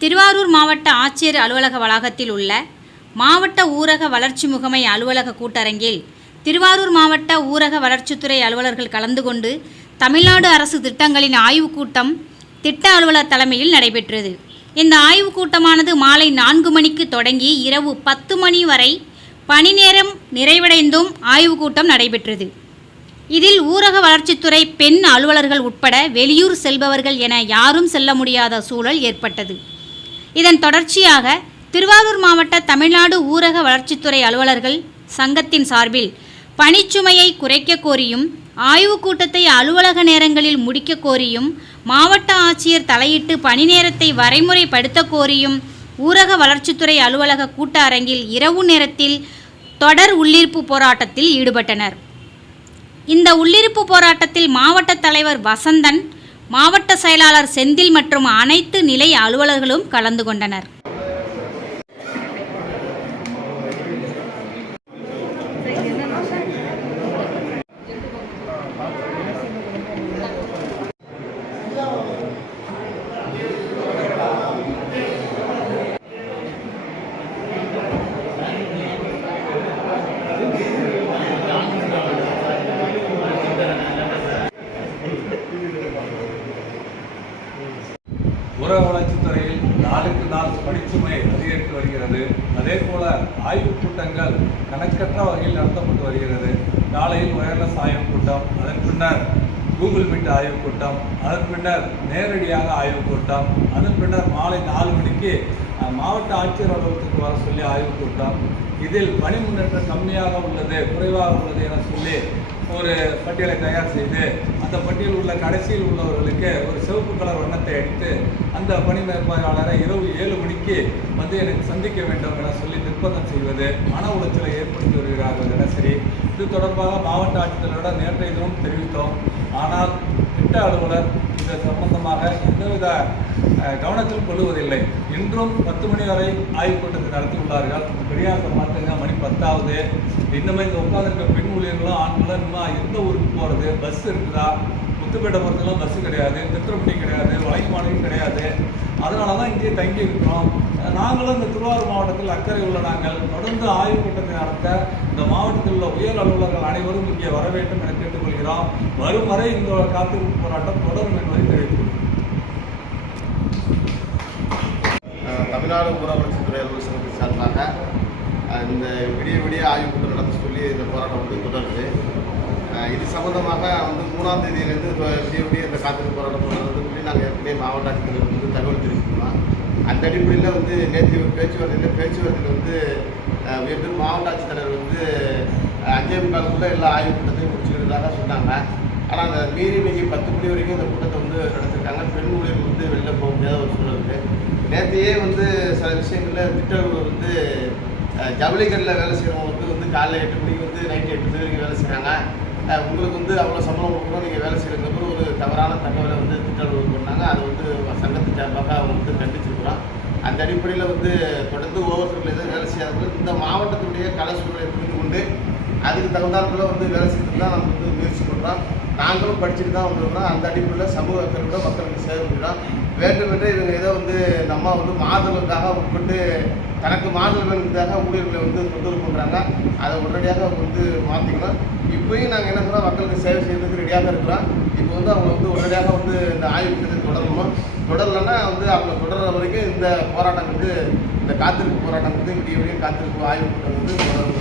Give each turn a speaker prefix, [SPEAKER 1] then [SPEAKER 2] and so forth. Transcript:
[SPEAKER 1] திருவாரூர் மாவட்ட ஆட்சியர் அலுவலக வளாகத்தில் உள்ள மாவட்ட ஊரக வளர்ச்சி முகமை அலுவலக கூட்டரங்கில் திருவாரூர் மாவட்ட ஊரக வளர்ச்சித்துறை அலுவலர்கள் கலந்து கொண்டு தமிழ்நாடு அரசு திட்டங்களின் ஆய்வுக் கூட்டம் திட்ட அலுவலர் தலைமையில் நடைபெற்றது. இந்த ஆய்வுக் கூட்டமானது மாலை நான்கு மணிக்கு தொடங்கி இரவு பத்து மணி வரை பணி நேரம் நிறைவடைந்தும் ஆய்வுக் கூட்டம் நடைபெற்றது. இதில் ஊரக வளர்ச்சித்துறை பெண் அலுவலர்கள் உட்பட வெளியூர் செல்பவர்கள் என யாரும் செல்ல முடியாத சூழல் ஏற்பட்டது. இதன் தொடர்ச்சியாக திருவாரூர் மாவட்ட தமிழ்நாடு ஊரக வளர்ச்சித்துறை அலுவலர்கள் சங்கத்தின் சார்பில் பணிச்சுமையை குறைக்க கோரியும் ஆய்வுக் கூட்டத்தை அலுவலக நேரங்களில் முடிக்க கோரியும் மாவட்ட ஆட்சியர் தலையிட்டு பணி நேரத்தை வரைமுறைப்படுத்த கோரியும் ஊரக வளர்ச்சித்துறை அலுவலக கூட்ட அரங்கில் இரவு நேரத்தில் தொடர் உள்ளிருப்பு போராட்டத்தில் ஈடுபட்டனர். இந்த உள்ளிருப்பு போராட்டத்தில் மாவட்ட தலைவர் வசந்தன் மாவட்ட செயலாளர் செந்தில் மற்றும் அனைத்து நிலை அலுவலர்களும் கலந்து கொண்டனர்.
[SPEAKER 2] ஊரக வளர்ச்சித் துறையில் நாளுக்கு நாள் பணிச்சுமை அதிகரித்து வருகிறது. அதே போல ஆய்வுக் கூட்டங்கள் கணக்கற்ற வகையில் நடத்தப்பட்டு வருகிறது. காலையில் ஒயர்லெஸ் ஆய்வுக் கூட்டம் அதன் பின்னர் கூகுள் மீட் ஆய்வுக் கூட்டம் அதன் பின்னர் நேரடியாக ஆய்வுக் கூட்டம் அதன் பின்னர் மாலை நாலு மணிக்கு மாவட்ட ஆட்சியர் அலுவலகத்துக்கு வர சொல்லி ஆய்வுக் கூட்டம். இதில் பணி முன்னேற்றம் கம்மியாக உள்ளது குறைவாக உள்ளது என சொல்லி ஒரு பட்டியலை தயார் செய்து அந்த பட்டியல் உள்ள கடைசியில் உள்ளவர்களுக்கு ஒரு கலர் வண்ணத்தை அடித்து அந்த பணி மேற்பார்வையாளரை இரவு ஏழு மணிக்கு வந்து எனக்கு சந்திக்க வேண்டும் என சொல்லி நிர்பந்தம் செய்வது மன உளைச்சலை ஏற்படுத்தி வருகிறார்கள் தினசரி. இது தொடர்பாக மாவட்ட ஆட்சித்தலைவரிடம் நேற்றைய தினம் தெரிவித்தோம். ஆனால் திட்ட அலுவலர் இது சம்பந்தமாக எந்தவித கவனத்தில் கொள்ளுவதில்லை. இன்றும் பத்து மணி வரை ஆய்வுக் கூட்டத்தை நடத்தியுள்ளார்கள். பெரியார் பார்த்துங்க மணி பத்தாவது. இன்னுமே இந்த உட்காந்துருக்க பெண் ஊழியர்களும் ஆண்களும் இன்னும் எந்த ஊருக்கு போகிறது பஸ் இருக்குதா? முத்துப்பேட்டை பொறுத்தெல்லாம் பஸ் கிடையாது திருத்துறைப்பட்டி கிடையாது வளையமானையும் கிடையாது. அதனால தான் இங்கே தங்கி இருக்கிறோம் நாங்களும் இந்த திருவாரூர் மாவட்டத்தில் அக்கறை உள்ள நாங்கள் தொடர்ந்து ஆய்வுக் கூட்டத்தை நடத்த இந்த மாவட்டத்தில் உள்ள உயர் அலுவலர்கள் அனைவரும் இங்கே வர வேண்டும் என கேட்டுக்கொள்கிறோம். வரும் வரை இந்த காத்திருப்பு போராட்டம் தொடரும் என்பதை தெரிவித்துள்ளோம்
[SPEAKER 3] தமிழ்நாடு ஊரக வளர்ச்சித்துறை அலுவலர் சங்கத்தின் சார்பாக இந்த விடிய விடிய ஆய்வுக் கூட்டம் நடத்த சொல்லி இந்த போராட்டம் வந்து தொடருது. இது சம்பந்தமாக வந்து மூணாம் தேதியிலேருந்து இப்போ விடிய விடிய இந்த காத்திருப்பு போராட்டம் தொடர்றது சொல்லி நாங்கள் ஏற்கனவே மாவட்ட ஆட்சித்தலைவர் வந்து தகவல் தெரிவிச்சிருக்கோம். அந்த அடிப்படையில் வந்து நேற்று பேச்சுவார்த்தையில் பேச்சுவார்த்தையில் வந்து அஹ் மாவட்ட ஆட்சித்தலைவர் வந்து அஞ்சே முக்காலுக்குள்ளே எல்லா ஆய்வுக் கூட்டத்தையும் முடிச்சுக்கிறதாக சொன்னாங்க. ஆனால் அந்த மீறி இன்னைக்கு பத்து மணி வரைக்கும் இந்த கூட்டத்தை வந்து நடத்திருக்காங்க. பெண் ஊழியர்கள் வந்து வெளில போக முடியாத ஒரு சூழல் இருக்குது நேற்றையே வந்து சில விஷயங்களில் திட்டங்கள் வந்து அஹ், வேலை செய்கிறவங்க வந்து காலைல எட்டு மணிக்கு வந்து நைட்டு எட்டு மணி வரைக்கும் வேலை செய்கிறாங்க உங்களுக்கு வந்து அவ்வளோ சம்பளம் கொடுக்கணும் நீங்கள் வேலை செய்கிறதுக்கு ஒரு தவறான தகவலை வந்து திட்டங்கள் பண்ணாங்க அதை வந்து சங்கத்து சார்பாக அவங்க வந்து கண்டிச்சிருக்கிறோம். அந்த அடிப்படையில் வந்து தொடர்ந்து ஒவ்வொருத்தர்கள் எதுவும் வேலை செய்யாதவர்கள் இந்த மாவட்டத்தினுடைய கலை சூழலை புரிந்து கொண்டு அதுக்கு தகுந்தாற்போல் வந்து வேலை செய்யறதுக்கு தான் நம்ம வந்து முயற்சி பண்ணுறோம் நாங்களும் படிச்சுட்டு தான் வந்துருக்கிறோம். அந்த அடிப்படையில் சமூக அக்கறையோட மக்களுக்கு சேவை பண்ணுறோம் வேண்டுமென்றே இவங்க ஏதோ வந்து நம்ம வந்து மாதலுக்காக உட்பட்டு தனக்கு மாதல் வேணுங்கிறதாக ஊழியர்களை வந்து தொந்தரவு பண்ணுறாங்க அதை உடனடியாக அவங்க வந்து மாற்றிக்கணும் இப்போயும் நாங்கள் என்ன சொல்கிறோம் மக்களுக்கு சேவை செய்யறதுக்கு ரெடியாக இருக்கிறோம். இப்போ வந்து அவங்க வந்து உடனடியாக வந்து இந்த ஆய்வு திட்டத்தை தொடரணும்? தொடரலைன்னா வந்து அவங்க தொடர்ற வரைக்கும் இந்த போராட்டம் வந்து இந்த காத்திருப்பு போராட்டம் வந்து விடிய விடிய காத்திருப்பு ஆய்வு கூட்டம் வந்து தொடரும்